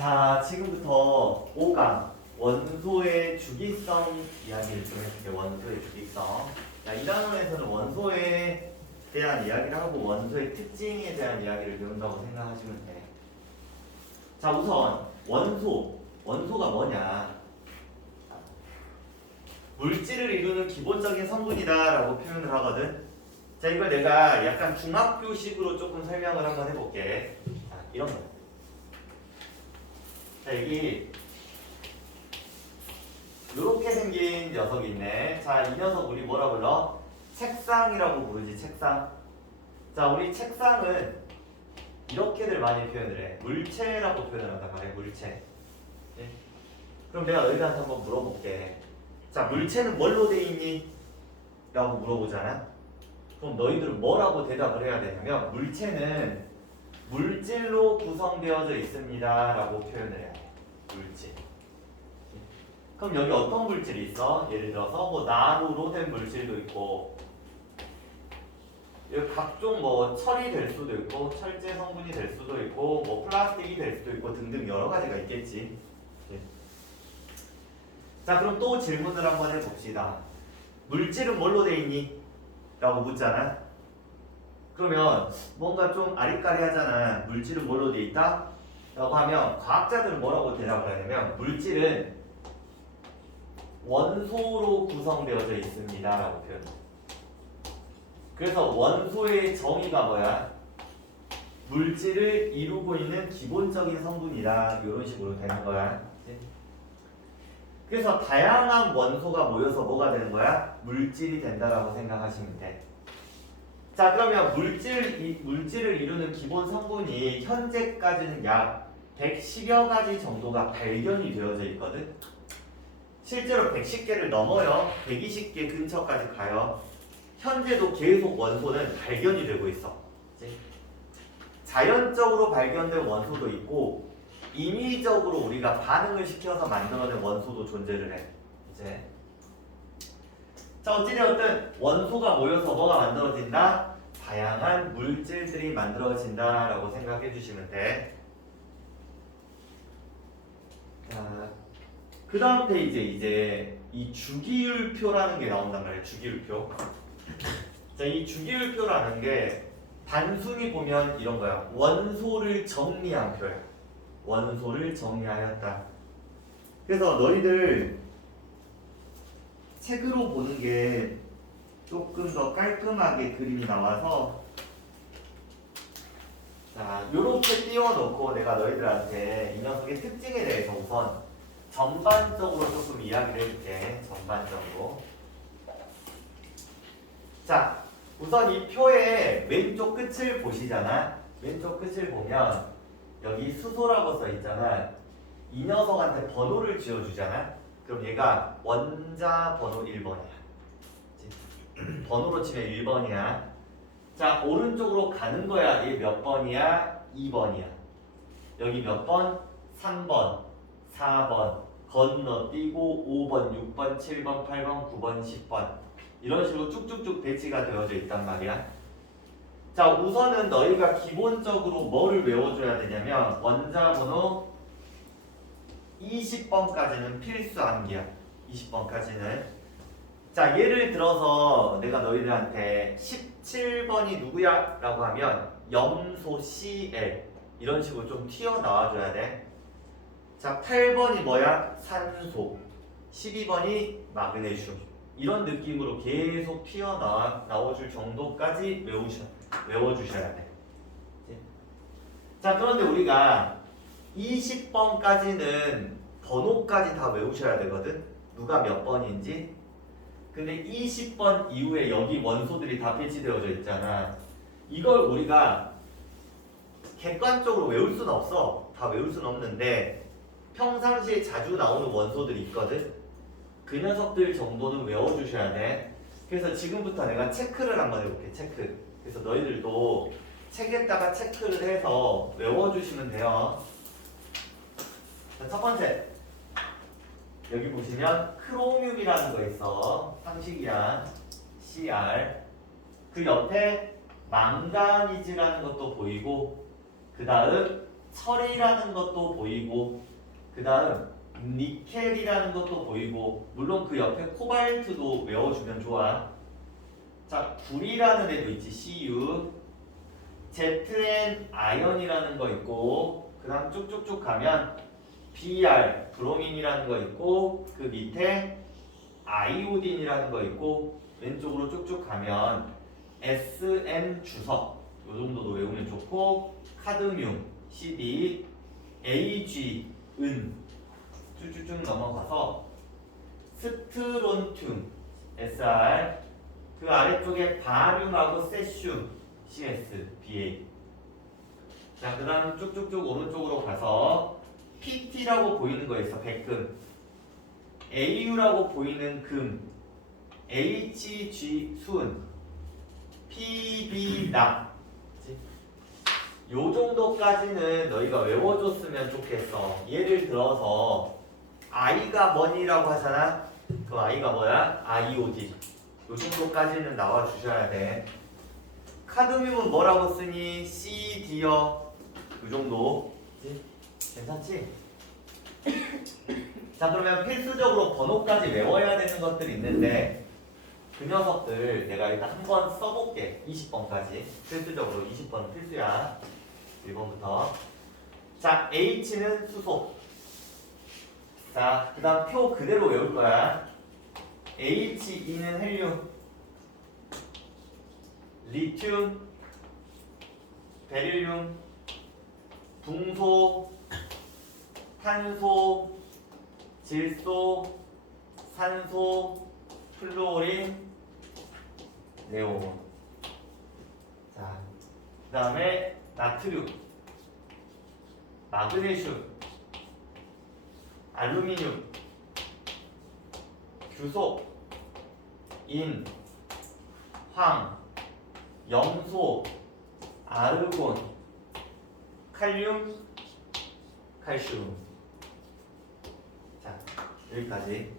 자, 지금부터 5강 원소의 주기성 이야기를 좀 해볼게요. 원소의 주기성. 자, 이 단원에서는 원소에 대한 이야기를 하고 원소의 특징에 대한 이야기를 배운다고 생각하시면 돼. 자, 우선 원소가 뭐냐? 물질을 이루는 기본적인 성분이다라고 표현을 하거든. 자, 이걸 내가 약간 중학교식으로 조금 설명을 한번 해볼게. 자, 이런 거. 자, 여기 이렇게 생긴 녀석이 있네. 자, 이 녀석 우리 뭐라 불러? 책상이라고 부르지, 책상. 자, 우리 책상은 이렇게들 많이 표현을 해. 물체라고 표현을 한단 말이야, 물체. 네? 그럼 내가 너희들한테 한번 물어볼게. 자, 물체는 뭘로 돼 있니? 라고 물어보잖아. 그럼 너희들은 뭐라고 대답을 해야 되냐면 물체는 물질로 구성되어져 있습니다 라고 표현을 해야 돼. 물질. 그럼 여기 어떤 물질이 있어? 예를 들어서 뭐 나무로 된 물질도 있고, 여기 각종 뭐 철이 될 수도 있고, 철제 성분이 될 수도 있고, 뭐 플라스틱이 될 수도 있고 등등 여러 가지가 있겠지. 자, 그럼 또 질문을 한번 해봅시다. 물질은 뭘로 돼 있니? 라고 묻잖아. 그러면 뭔가 좀 아리까리하잖아. 물질은 뭘로 돼 있다? 라고 하면 과학자들은 뭐라고 대답을 하냐면 물질은 원소로 구성되어져 있습니다 라고 표현해. 그래서 원소의 정의가 뭐야? 물질을 이루고 있는 기본적인 성분이다, 이런 식으로 되는 거야. 그래서 다양한 원소가 모여서 뭐가 되는 거야? 물질이 된다라고 생각하시면 돼. 자, 그러면 물질을 이루는 기본 성분이 현재까지는 약 110여 가지 정도가 발견이 되어져 있거든. 실제로 110개를 넘어요. 120개 근처까지 가요. 현재도 계속 원소는 발견이 되고 있어. 그치? 자연적으로 발견된 원소도 있고 인위적으로 우리가 반응을 시켜서 만들어낸 원소도 존재를 해. 이제 자, 어찌되었든 원소가 모여서 뭐가 만들어진다? 다양한 물질들이 만들어진다 라고 생각해 주시면 돼. 자, 그 다음 페이지에 이제 이 주기율표라는 게 나온단 말이에요. 주기율표. 자, 이 주기율표라는 게 단순히 보면 이런 거야. 원소를 정리한 표야. 원소를 정리하였다. 그래서 너희들 책으로 보는 게 조금 더 깔끔하게 그림이 나와서, 자, 요렇게 띄워놓고 내가 너희들한테 이 녀석의 특징에 대해서 우선 전반적으로 조금 이야기를 해줄게. 전반적으로. 자, 우선 이 표의 왼쪽 끝을 보시잖아. 왼쪽 끝을 보면 여기 수소라고 써 있잖아. 이 녀석한테 번호를 지어주잖아. 그럼 얘가 원자 번호 1번이야. 번호로 치면 1번이야. 자, 오른쪽으로 가는 거야. 얘 몇 번이야? 2번이야. 여기 몇 번? 3번, 4번, 건너뛰고 5번, 6번, 7번, 8번, 9번, 10번. 이런 식으로 쭉쭉쭉 배치가 되어져 있단 말이야. 자, 우선은 너희가 기본적으로 뭐를 외워줘야 되냐면 원자 번호 20번까지는 필수 암기야. 20번까지는. 자, 예를 들어서 내가 너희들한테 17번이 누구야? 라고 하면 염소 Cl 이런 식으로 좀 튀어나와줘야 돼. 자, 8번이 뭐야? 산소. 12번이 마그네슘. 이런 느낌으로 계속 튀어나와줄 정도까지 외워주셔야 돼. 자, 그런데 우리가 20번까지는 번호까지 다 외우셔야 되거든. 누가 몇 번인지. 근데 20번 이후에 여기 원소들이 다 배치되어져 있잖아. 이걸 우리가 객관적으로 외울 수는 없어. 다 외울 수는 없는데 평상시에 자주 나오는 원소들이 있거든. 그 녀석들 정도는 외워주셔야 돼. 그래서 지금부터 내가 체크를 한번 해볼게. 체크. 그래서 너희들도 책에다가 체크를 해서 외워주시면 돼요. 자, 첫 번째, 여기 보시면 크로뮴이라는 거 있어. 상식이야. Cr. 그 옆에 망가니즈라는 것도 보이고, 그 다음 철이라는 것도 보이고 그 다음 니켈이라는 것도 보이고 물론 그 옆에 코발트도 외워주면 좋아. 자, 구리라는 애도 있지. Cu. ZN 아연이라는 거 있고 그 다음 쭉쭉쭉 가면 Br 브로민이라는 거 있고 그 밑에 아이오딘이라는 거 있고 왼쪽으로 쭉쭉 가면 SN 주석 요 정도도 외우면 좋고 카드뮴 CD AG 은 쭉쭉쭉 넘어가서 스트론튬 SR 그 아래쪽에 바륨하고 세슘 CS BA 자 그 다음 쭉쭉쭉 오른쪽으로 가서 PT라고 보이는 거 있어 백금 AU라고 보이는 금 HG 수은 PB 납 요 정도까지는 너희가 외워줬으면 좋겠어. 예를 들어서 I가 뭐니라고 하잖아. 그 I가 뭐야? 아이오딘. 요 정도까지는 나와 주셔야 돼. 카드뮴은 뭐라고 쓰니? CD여. 요 정도. 괜찮지? 자 그러면 필수적으로 번호까지 외워야 되는 것들이 있는데 그 녀석들 내가 일단 한번 써볼게. 20번까지. 필수적으로 20번은 필수야. 1번부터. 자, H는 수소. 자, 그 다음 표 그대로 외울 거야. HE는 헬륨. 리튬. 베릴륨. 붕소. 탄소. 질소. 산소. 플루오린. 네온. 자, 그 다음에 나트륨, 마그네슘, 알루미늄, 규소, 인, 황, 염소, 아르곤, 칼륨, 칼슘. 자, 여기까지.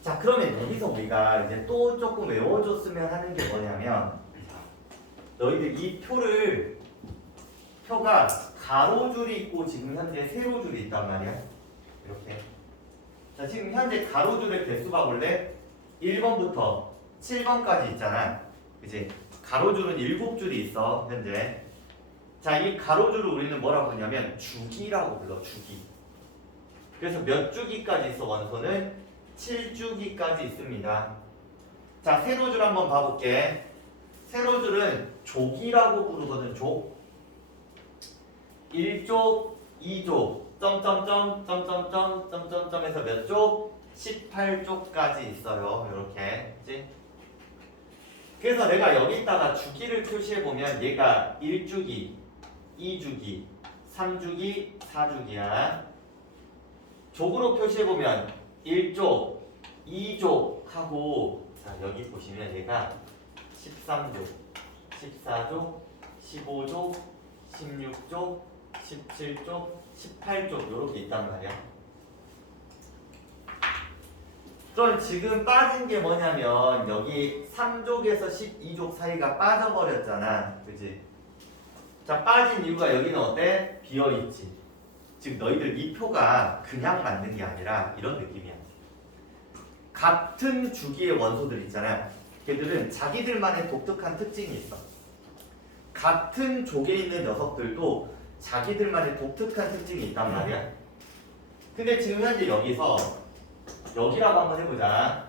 자, 그러면 여기서 우리가 이제 또 조금 외워줬으면 하는 게 뭐냐면 너희들 이 표가 가로줄이 있고 지금 현재 세로줄이 있단 말이야. 이렇게. 자, 지금 현재 가로줄의 개수 봐볼래? 1번부터 7번까지 있잖아. 그치? 가로줄은 7줄이 있어, 현재. 자, 이 가로줄을 우리는 뭐라고 부르냐면 주기라고 불러, 주기. 그래서 몇 주기까지 있어, 원소는? 7주기까지 있습니다. 자, 세로줄 한번 봐볼게. 세로줄은 족이라고 부르거든. 족. 1족, 2족, 점점점, 점점점, 점점점에서 몇 족? 18족까지 있어요. 이렇게. 그치? 그래서 내가 여기다가 주기를 표시해보면 얘가 1주기, 2주기, 3주기, 4주기야. 족으로 표시해보면 1족, 2족 하고 자 여기 보시면 얘가 13족, 14족, 15족, 16족, 17족, 18족 이렇게 있단 말이야. 그럼 지금 빠진 게 뭐냐면 여기 3족에서 12족 사이가 빠져버렸잖아. 그치? 자 빠진 이유가 여기는 어때? 비어있지. 즉 너희들 이 표가 그냥 만든 게 아니라 이런 느낌이야. 같은 주기의 원소들 있잖아. 걔들은 자기들만의 독특한 특징이 있어. 같은 족에 있는 녀석들도 자기들만의 독특한 특징이 있단 말이야. 근데 지금 현재 여기서 여기라고 한번 해보자.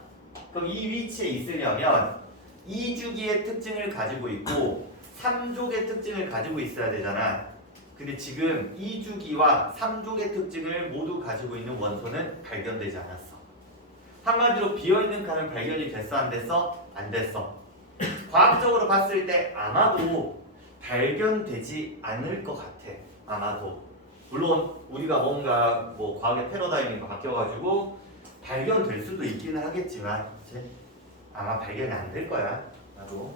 그럼 이 위치에 있으려면 2주기의 특징을 가지고 있고 3족의 특징을 가지고 있어야 되잖아. 근데 지금 2주기와 3족의 특징을 모두 가지고 있는 원소는 발견되지 않았어. 한마디로 비어있는 칸은 발견이 됐어? 안 됐어? 안 됐어. 과학적으로 봤을 때 아마도 발견되지 않을 것 같아. 아마도. 물론 우리가 뭔가 뭐 과학의 패러다임이 바뀌어가지고 발견될 수도 있기는 하겠지만 그치? 아마 발견이 안 될 거야. 나도.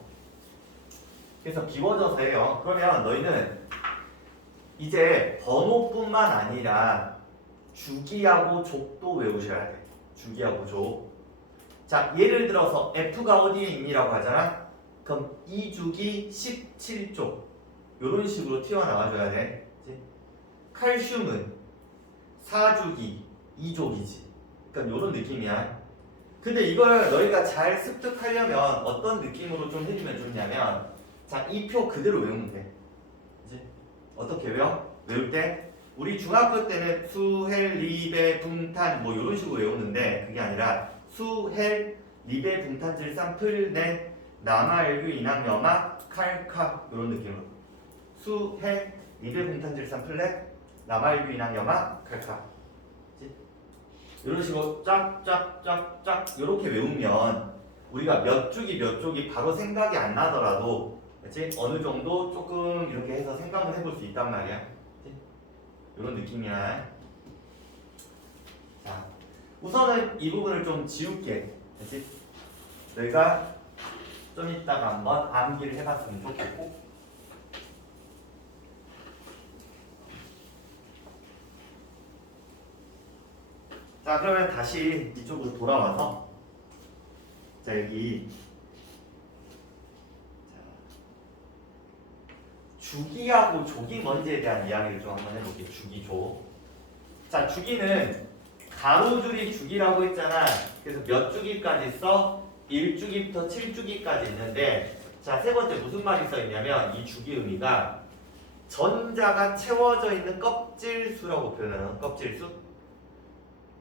그래서 비워져서 해요. 그러면 너희는 이제 번호뿐만 아니라 주기하고 족도 외우셔야 돼. 주기하고 족. 자, 예를 들어서 F가 어디에 있니라고 하잖아. 그럼 2주기 17족. 이런 식으로 튀어나와줘야 돼. 그치? 칼슘은 4주기, 2족이지. 그러니까 이런 느낌이야. 근데 이걸 너희가 잘 습득하려면 어떤 느낌으로 좀 해주면 좋냐면, 자, 이 표 그대로 외우면 돼. 그치? 어떻게 외워? 외울 때 우리 중학교 때는 수헬, 리베, 붕탄 뭐 이런 식으로 외우는데, 그게 아니라 수헬, 리베, 붕탄, 질산, 풀네, 남아, 일규, 인항, 염화, 칼카 이런 느낌으로. 수헬, 리베, 붕탄, 질산, 풀네, 남아, 일규, 인항, 염화, 칼카. 그치? 이런 식으로 쫙쫙쫙쫙 이렇게 외우면 우리가 몇 주기 몇 쪽이 바로 생각이 안 나더라도, 그치? 어느 정도 조금 이렇게 해서 생각을 해볼 수 있단 말이야. 그치? 이런 느낌이야. 자, 우선은 이 부분을 좀 지울게. 그치? 너희가 좀 이따가 한번 암기를 해봤으면 좋겠고. 자, 그러면 다시 이쪽으로 돌아와서, 자, 여기 주기하고 조기 뭔지에 대한 이야기를 좀 한번 해볼게요. 주기, 조. 자, 주기는 가로줄이 주기라고 했잖아. 그래서 몇 주기까지 써? 1주기부터 7주기까지 있는데, 자, 세 번째 무슨 말이 써 있냐면, 이 주기 의미가 전자가 채워져 있는 껍질수라고 표현하는 껍질수.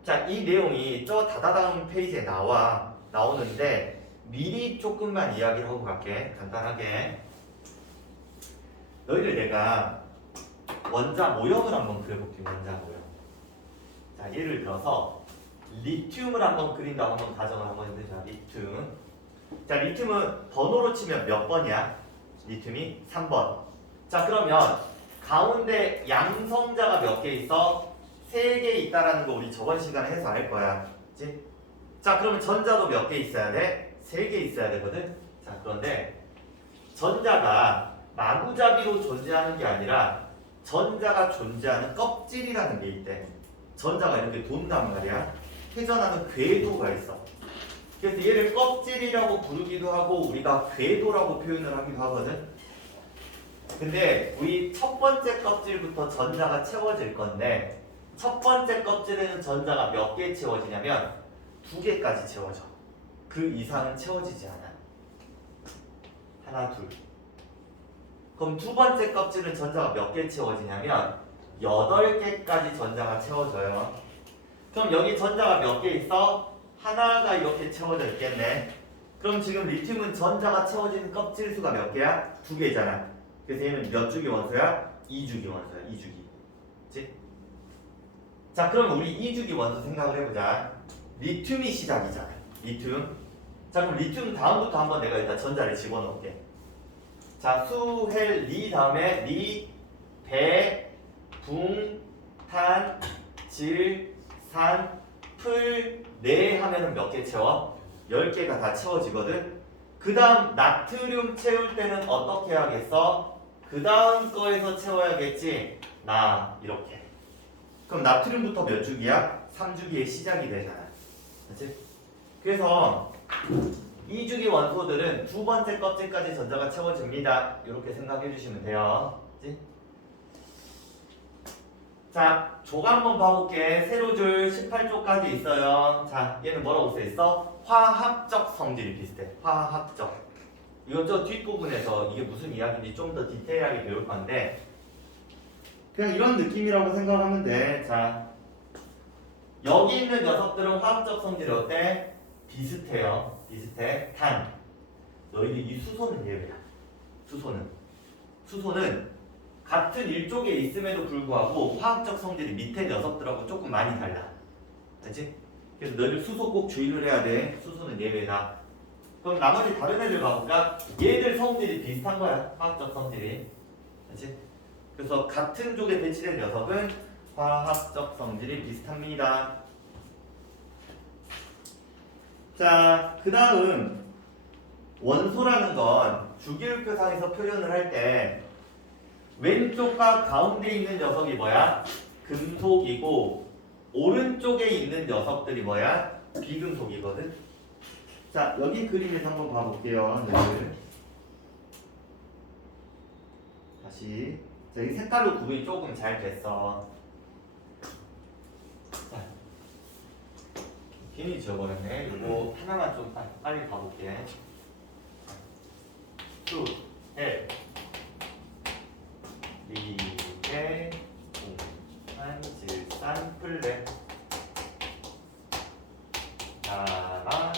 자, 이 내용이 저 다다다음 페이지에 나오는데 미리 조금만 이야기를 하고 갈게. 간단하게. 너희들 내가 원자 모형을 한번 그려볼게. 원자 모형. 자, 예를 들어서 리튬을 한번 그린다고 한번 가정을 한번 해보자. 리튬. 자, 리튬은 번호로 치면 몇 번이야? 리튬이 3번. 자, 그러면 가운데 양성자가 몇 개 있어? 3개 있다라는 거 우리 저번 시간에 해서 알 거야. 그치? 자, 그러면 전자도 몇 개 있어야 돼? 3개 있어야 되거든? 자, 그런데 전자가 마구잡이로 존재하는 게 아니라 전자가 존재하는 껍질이라는 게 있대. 전자가 이렇게 돈단 말이야. 회전하는 궤도가 있어. 그래서 얘를 껍질이라고 부르기도 하고 우리가 궤도라고 표현을 하기도 하거든. 근데 우리 첫 번째 껍질부터 전자가 채워질 건데, 첫 번째 껍질에는 전자가 몇 개 채워지냐면 2개까지 채워져. 그 이상은 채워지지 않아. 하나, 둘. 그럼 두 번째 껍질은 전자가 몇 개 채워지냐면 8개까지 전자가 채워져요. 그럼 여기 전자가 몇 개 있어? 하나가 이렇게 채워져 있겠네. 그럼 지금 리튬은 전자가 채워지는 껍질 수가 몇 개야? 2개잖아. 그래서 얘는 몇 주기 원소야? 2주기 원소야. 2주기. 그치? 자, 그럼 우리 2주기 원소 생각을 해보자. 리튬이 시작이잖아. 리튬. 자, 그럼 리튬 다음부터 한번 내가 일단 전자를 집어넣을게. 자, 수, 헬, 리 다음에 리, 배, 붕, 탄, 질, 산, 풀, 네 하면은 몇 개 채워? 10개가 다 채워지거든. 그 다음 나트륨 채울 때는 어떻게 해야겠어? 그 다음 거에서 채워야겠지. 이렇게. 그럼 나트륨부터 몇 주기야? 3주기의 시작이 되잖아. 그치? 그래서 2주기 원소들은 두 번째 껍질까지 전자가 채워집니다. 이렇게 생각해 주시면 돼요. 그치? 자, 조가 한번 봐볼게. 세로줄 18조까지 있어요. 자, 얘는 뭐라고 써있어? 화학적 성질이 비슷해. 화학적. 이건 저 뒷부분에서 이게 무슨 이야기인지 좀 더 디테일하게 배울 건데, 그냥 이런 느낌이라고 생각하면 돼. 자, 여기 있는 녀석들은 화학적 성질이 어때? 비슷해요. 비슷해. 단, 너희들 이 수소는 예외야. 수소는 같은 일족에 있음에도 불구하고 화학적 성질이 밑에 녀석들하고 조금 많이 달라. 알지? 그래서 너희들 수소 꼭 주의를 해야 돼. 수소는 예외다. 그럼 나머지 다른 애들 봐볼까? 얘들 성질이 비슷한 거야. 화학적 성질이. 알지? 그래서 같은 쪽에 배치된 녀석은 화학적 성질이 비슷합니다. 자, 그 다음 원소라는 건 주기율표상에서 표현을 할 때 왼쪽과 가운데 있는 녀석이 뭐야? 금속이고 오른쪽에 있는 녀석들이 뭐야? 비금속이거든. 자, 여기 그림에서 한번 봐볼게요. 네. 같이. 자, 이 색깔로 구분이 조금 잘 됐어. 자, 괜히 지워버렸네. 이거 하나만 좀 빨리 가볼게. 수, 헬, 리게, 공한, 질산, 플레, 나라,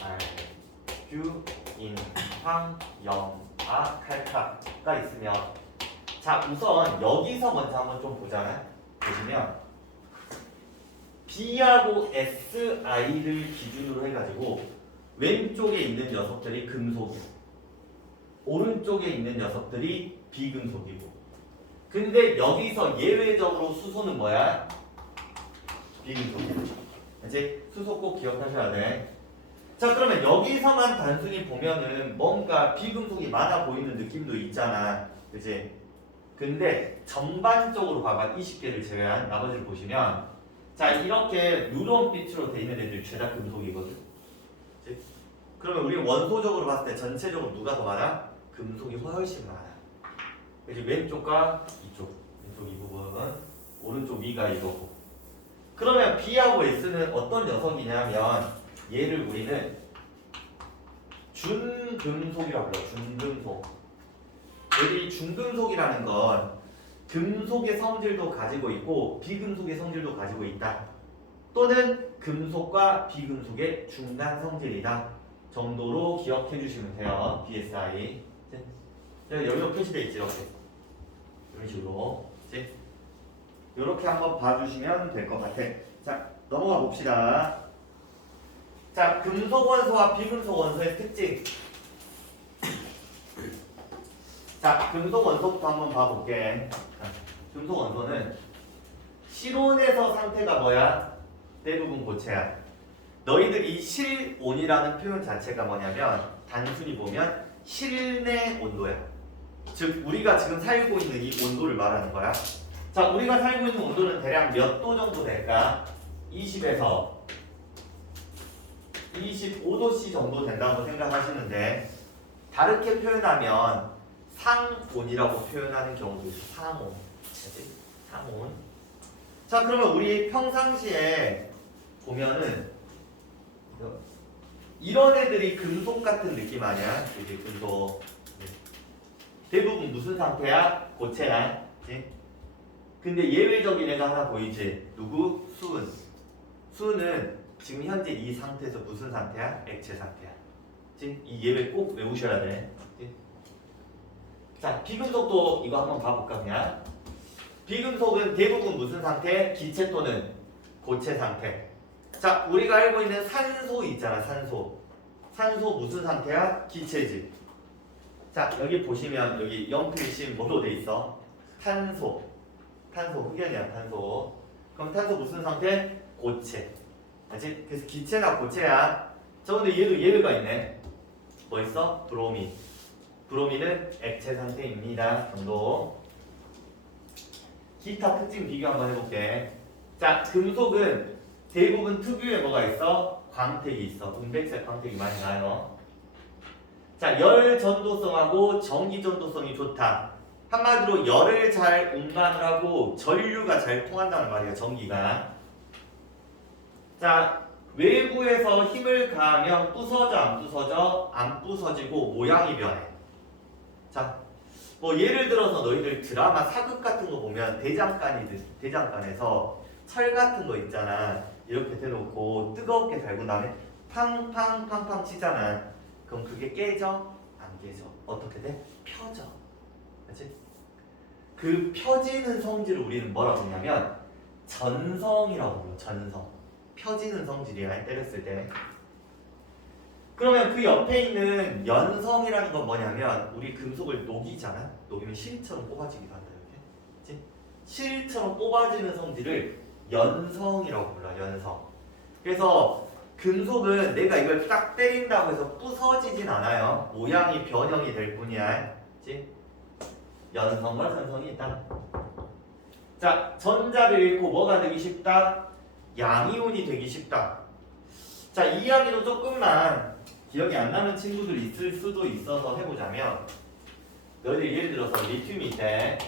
알규, 인황, 염아, 칼카가 있으면, 자, 우선 여기서 먼저 한번 좀 보잖아요. 보시면 B하고 SI를 기준으로 해가지고 왼쪽에 있는 녀석들이 금속이고 오른쪽에 있는 녀석들이 비금속이고, 근데 여기서 예외적으로 수소는 뭐야? 비금속이야. 이제 수소 꼭 기억하셔야 돼. 자, 그러면 여기서만 단순히 보면은 뭔가 비금속이 많아 보이는 느낌도 있잖아, 그치? 근데 전반적으로 봐봐. 20개를 제외한 나머지를 보시면, 자, 이렇게 누런빛으로 돼 있는 애들 죄다 금속이거든. 그치? 그러면 우리 원소적으로 봤을 때 전체적으로 누가 더 많아? 금속이 훨씬 많아. 그치? 왼쪽과 이쪽, 왼쪽 이 부분, 오른쪽 위가 이거고. 그러면 B하고 S는 어떤 녀석이냐면, 얘를 우리는 준금속이라고 불러. 준금속. 여기 중금속이라는 건 금속의 성질도 가지고 있고 비금속의 성질도 가지고 있다. 또는 금속과 비금속의 중간 성질이다 정도로 기억해 주시면 돼요. BSI. 여기로 표시되어 있지, 이렇게. 이런 식으로. 이렇게 한번 봐주시면 될 것 같아. 자, 넘어가 봅시다. 자, 금속 원소와 비금속 원소의 특징. 자, 금속 원소부터 한번 봐볼게. 금속 원소는 실온에서 상태가 뭐야? 대부분 고체야. 너희들이 실온이라는 표현 자체가 뭐냐면 단순히 보면 실내 온도야. 즉 우리가 지금 살고 있는 이 온도를 말하는 거야. 자, 우리가 살고 있는 온도는 대략 몇 도 정도 될까? 20에서 25도씨 정도 된다고 생각하시는데, 다르게 표현하면 상온이라고 표현하는 경우도 있어. 상온. 상온. 자, 그러면 우리 평상시에 보면은 이런 애들이 금속 같은 느낌 아니야? 이게 금속. 대부분 무슨 상태야? 고체야. 그치? 근데 예외적인 애가 하나 보이지? 누구? 수은. 수은은 지금 현재 이 상태에서 무슨 상태야? 액체 상태야. 그치? 이 예외 꼭 외우셔야 돼. 그치? 자, 비금속도 이거 한번 봐볼까 그냥. 비금속은 대부분 무슨 상태? 기체 또는 고체 상태. 자, 우리가 알고 있는 산소 있잖아, 산소. 산소 무슨 상태야? 기체지. 자, 여기 보시면 여기 연필심 뭐로 돼 있어? 탄소. 탄소 흑연이야, 탄소. 그럼 탄소 무슨 상태? 고체. 알지? 그래서 기체나 고체야. 저 근데 얘도 예외가 있네. 뭐 있어? 브로민. 브로민은 액체 상태입니다. 정도. 기타 특징 비교 한번 해볼게. 자, 금속은 대부분 특유의 뭐가 있어? 광택이 있어. 은백색 광택이 많이 나요. 자, 열 전도성하고 전기 전도성이 좋다. 한마디로 열을 잘 운반을 하고 전류가 잘 통한다는 말이에요. 전기가. 자, 외부에서 힘을 가하면 부서져 안 부서져? 안 부서지고 모양이 변해. 자, 뭐 예를 들어서 너희들 드라마 사극 같은 거 보면 대장간에서 철 같은 거 있잖아. 이렇게 대놓고 뜨겁게 달군 다음에 팡팡팡팡 치잖아. 그럼 그게 깨져? 안 깨져? 어떻게 돼? 펴져. 그치? 그 펴지는 성질을 우리는 뭐라고 하냐면 전성이라고 불러. 전성. 펴지는 성질이야, 때렸을 때. 그러면 그 옆에 있는 연성이라는 건 뭐냐면 우리 금속을 녹이잖아. 녹이면 실처럼 뽑아지기도 한다. 이렇게. 그치? 실처럼 뽑아지는 성질을 연성이라고 불러. 연성. 그래서 금속은 내가 이걸 딱 때린다고 해서 부서지진 않아요. 모양이 변형이 될 뿐이야. 그치? 연성과 전성이 있다. 자, 전자를 잃고 뭐가 되기 쉽다? 양이온이 되기 쉽다. 자, 이 이야기도 조금만 기억이 안 나는 친구들 있을 수도 있어서 해보자면, 너희들 예를 들어서 리튬이 있대.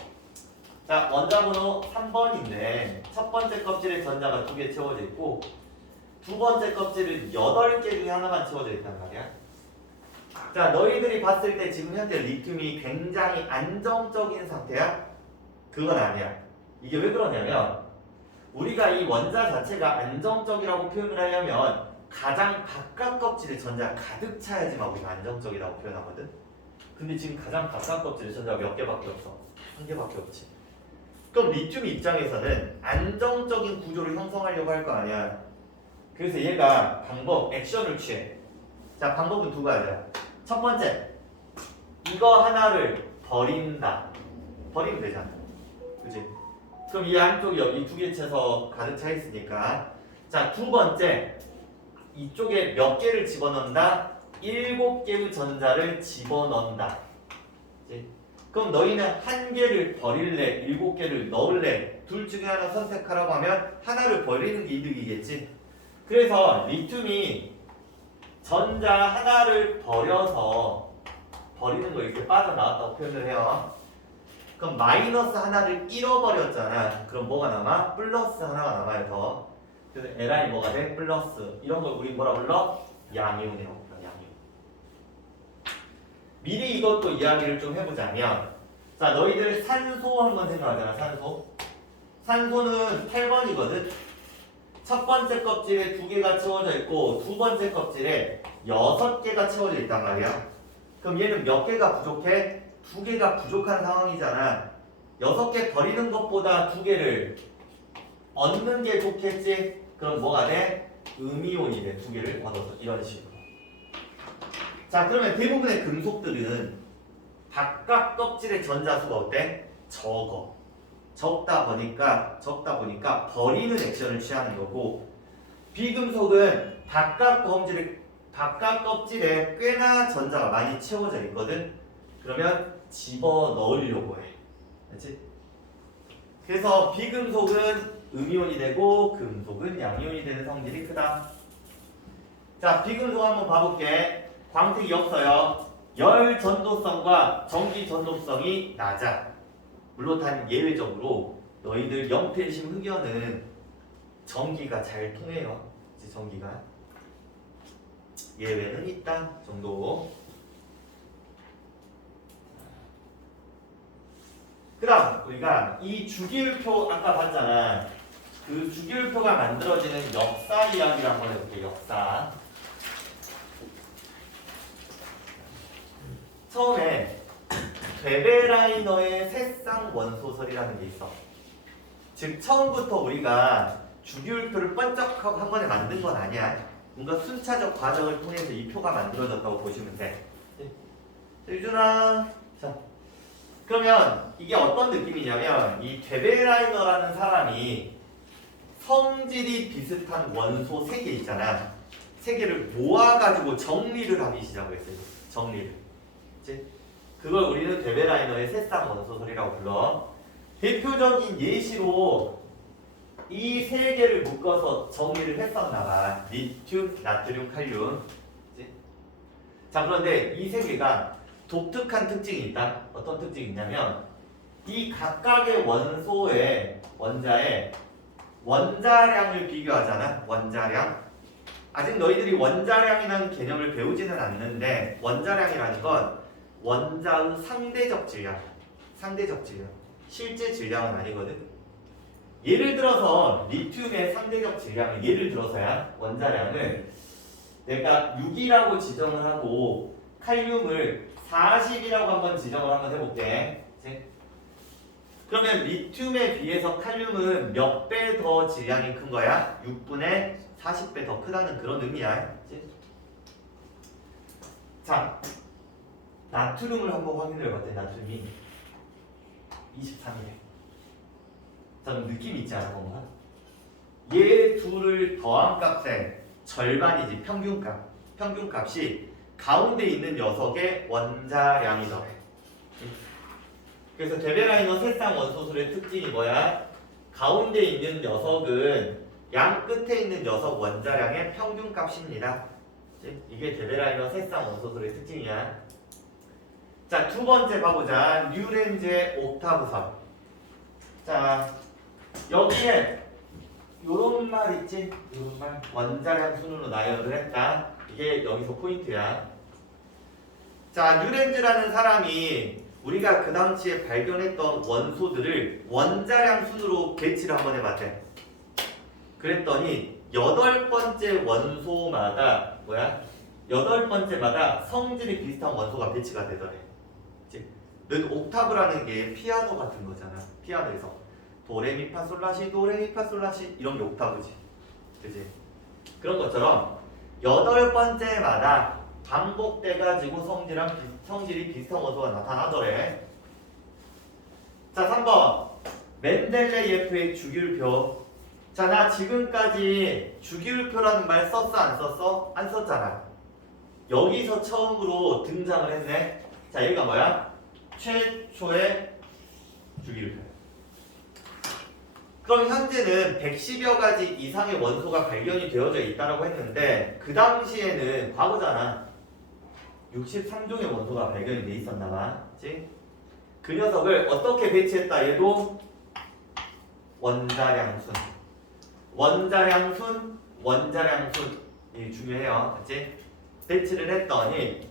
자, 원자번호 3번인데 첫 번째 껍질에 전자가 2개 채워져 있고 두 번째 껍질은 8개 중에 하나만 채워져 있단 말이야. 자, 너희들이 봤을 때 지금 현재 리튬이 굉장히 안정적인 상태야? 그건 아니야. 이게 왜 그러냐면 우리가 이 원자 자체가 안정적이라고 표현을 하려면 가장 바깥 껍질에 전자가 가득 차야지만 우리가 안정적이라고 표현하거든. 근데 지금 가장 바깥 껍질에 전자가 몇 개밖에 없어? 1개밖에 없지. 그럼 리튬 입장에서는 안정적인 구조를 형성하려고 할 거 아니야. 그래서 얘가 액션을 취해. 자, 방법은 2가지야. 첫 번째, 이거 하나를 버린다. 버리면 되잖아. 그치? 그럼 이 안쪽이 여기 2개 채서 가득 차 있으니까. 자, 두 번째, 이쪽에 몇 개를 집어넣는다? 7개의 전자를 집어넣는다. 그치? 그럼 너희는 1개를 버릴래? 7개를 넣을래? 둘 중에 하나 선택하라고 하면 하나를 버리는 게 이득이겠지? 그래서 리튬이 전자 하나를 버려서 버리는 거 이렇게 빠져나왔다고 표현을 해요. 그럼 마이너스 하나를 잃어버렸잖아. 그럼 뭐가 남아? 플러스 하나가 남아요. 더. 그래서 Li 뭐가 돼? 플러스. 이런 걸 우리 뭐라 불러? 양이온이라고 불러. 양이온. 미리 이것도 이야기를 좀 해보자면, 자, 너희들 산소 한번 생각하잖아. 산소. 산소는 8번이거든. 첫 번째 껍질에 2개가 채워져 있고 두 번째 껍질에 6개가 채워져 있단 말이야. 그럼 얘는 몇 개가 부족해? 2개가 부족한 상황이잖아. 6개 버리는 것보다 2개를 얻는 게 좋겠지? 그럼 뭐가 돼? 음이온이 돼. 2개를 얻어서 이런 식으로. 자, 그러면 대부분의 금속들은 바깥 껍질의 전자수가 어때? 적다 보니까 버리는 액션을 취하는 거고, 비금속은 바깥 껍질에 꽤나 전자가 많이 채워져 있거든. 그러면 집어 넣으려고 해. 그렇지? 그래서 비금속은 음이온이 되고 금속은 양이온이 되는 성질이 크다. 자, 비금속 한번 봐볼게. 광택이 없어요. 열 전도성과 전기 전도성이 낮아. 물론 단 예외적으로 너희들 연필심 흑연은 전기가 잘 통해요. 이제 전기가 예외는 있다 정도. 그 다음 우리가 이 주기율표 아까 봤잖아. 그 주기율표가 만들어지는 역사 이야기를 한번 해볼게. 역사. 처음에 베베라이너의 새쌍 원소설이라는 게 있어. 즉 처음부터 우리가 주기율표를 번쩍하고 한 번에 만든 건 아니야. 뭔가 순차적 과정을 통해서 이 표가 만들어졌다고 보시면 돼. 유준아, 자, 그러면 이게 어떤 느낌이냐면 이 베베라이너라는 사람이 성질이 비슷한 원소 3개 있잖아. 3개를 모아가지고 정리를 하기 시작했어요. 정리를. 그치? 그걸 우리는 베베라이너의 새쌍 원소설이라고 불러. 대표적인 예시로 이 3개를 묶어서 정리를 했었나봐. 리튬, 나트륨, 칼륨. 그치? 자, 그런데 이 3개가 독특한 특징이 있다. 어떤 특징이 있냐면 이 각각의 원소의 원자의 원자량을 비교하잖아. 원자량. 아직 너희들이 원자량이라는 개념을 배우지는 않는데 원자량이라는 건 원자의 상대적 질량. 상대적 질량. 실제 질량은 아니거든. 예를 들어서 리튬의 상대적 질량을 예를 들어서야 원자량을 내가 6이라고 지정을 하고 칼륨을 40이라고 한번 지정을 한번 해볼게. 그러면 리튬에 비해서 칼륨은 몇 배 더 질량이 큰 거야? 6분의 40배 더 크다는 그런 의미야. 자, 나트륨을 한번 확인해 봤더니 나트륨이 23이래. 자, 느낌 있지 않아 뭔가? 얘 둘을 더한 값의 절반이지. 평균값이 가운데 있는 녀석의 원자량이 더해. 그래서 베베라이너 새쌍 원소설의 특징이 뭐야? 가운데 있는 녀석은 양 끝에 있는 녀석 원자량의 평균값입니다. 이게 베베라이너 새쌍 원소설의 특징이야. 자, 두 번째 봐보자. 류렌즈의 옥타브선. 자, 여기에 요런 말 있지? 요런 말. 원자량 순으로 나열을 했다. 이게 여기서 포인트야. 자, 류렌즈라는 사람이 우리가 그 당시에 발견했던 원소들을 원자량 순으로 배치를 한번 해봤대. 그랬더니 8번째 원소마다 뭐야? 8번째마다 성질이 비슷한 원소가 배치가 되더래. 는 옥타브라는 게 피아노 같은 거잖아. 피아노에서 도레미파솔라시 도레미파솔라시 이런 게 옥타브지. 그지? 그런 것처럼 8번째마다 반복돼가지고 성질이 비슷한 원소가 나타나더래. 자, 3번 멘델레예프의 주기율표. 자, 나 지금까지 주기율표라는 말 썼어 안 썼어? 안 썼잖아. 여기서 처음으로 등장을 했네. 자, 여기가 뭐야? 최초의 주기율표. 그럼 현재는 110여 가지 이상의 원소가 발견이 되어져 있다고 했는데 그 당시에는 과거잖아. 63종의 원소가 발견이 돼 있었나 봐. 그치? 그 녀석을 어떻게 배치했다? 얘도 원자량순. 원자량순이 중요해요. 그치? 배치를 했더니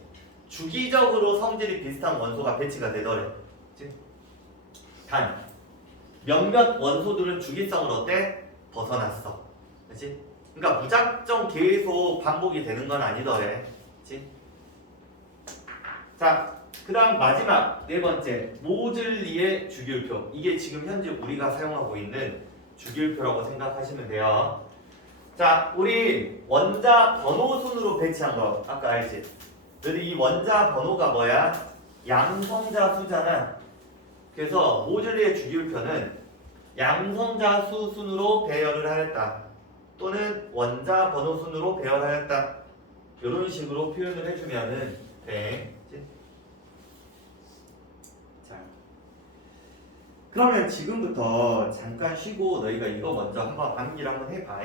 주기적으로 성질이 비슷한 원소가 배치가 되더래. 그치? 단 몇몇 원소들은 주기성을 어때? 벗어났어. 그치? 그러니까 무작정 계속 반복이 되는 건 아니더래. 그치? 자, 그 다음 마지막 네 번째 모즐리의 주기율표. 이게 지금 현재 우리가 사용하고 있는 주기율표라고 생각하시면 돼요. 자, 우리 원자 번호 순으로 배치한 거 아까 알지? 너희 이 원자 번호가 뭐야? 양성자 수잖아. 그래서 모즐리의 주기율표는 양성자 수 순으로 배열을 하였다. 또는 원자 번호 순으로 배열하였다. 이런 식으로 표현을 해주면은 돼. 자, 그러면 지금부터 잠깐 쉬고 너희가 이거 먼저 한번 암기를 한번 해봐.